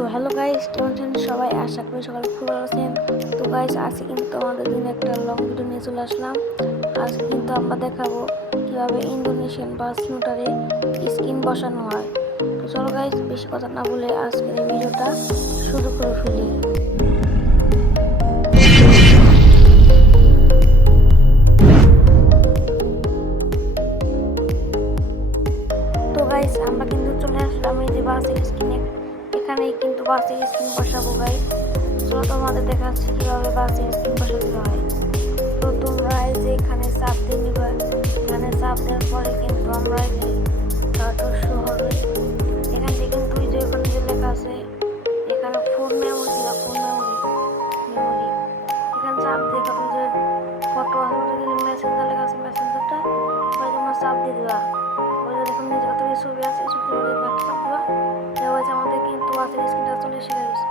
তো hello guys, কেমন আছেন সবাই? আশা করি সকালে খুব ভালো আছেন। তো গাইস, আজকে কিন্তু আমাদের জন্য একটা লং ভিডিও নিয়ে চলে আসলাম। আজকে কিন্তু আমরা দেখাবো কিভাবে ইন্দোনেশিয়ান বা স্নুটারে স্কিন বসানো হয়। তো চলো গাইস, বেশি কথা না বলে আজকের এই ভিডিওটা শুরু করে ফেলি। তো গাইস, আমরা কিন্তু চলে আসলাম এই যে বাসের স্কিনে। এখানেই কিন্তু বাসের স্কিন বসাবো গাইস। চলো তোমাদের দেখাচ্ছি কিভাবে বাসের স্কিন বসাতে হয়। তো তোমরা এই যে এখানে চাপ দিয়ে নিবা। এখানে চাপ দেওয়ার পরে কিন্তু আমরা এই যে তারপর শো হবে। এখান থেকে কিন্তু ওই যে ওখানে যে লেখা আছে এখানে ফোন মেমোরি দিবা, ফোন মেমোরি মেমোরি এখানে চাপ দিয়ে কত যে ফটো আছে ওটা যে মেসেঞ্জার লেখা আছে মেসেঞ্জারটা ওই তোমার চাপ দিয়ে দিবা। ওই যে দেখুন নিজে কত ছবি আছে এই ছবি একটা চাপ দিবা। ওই যে আমাদের কিন্তু বাসের স্ক্রিনটা চলে এসে গেছে।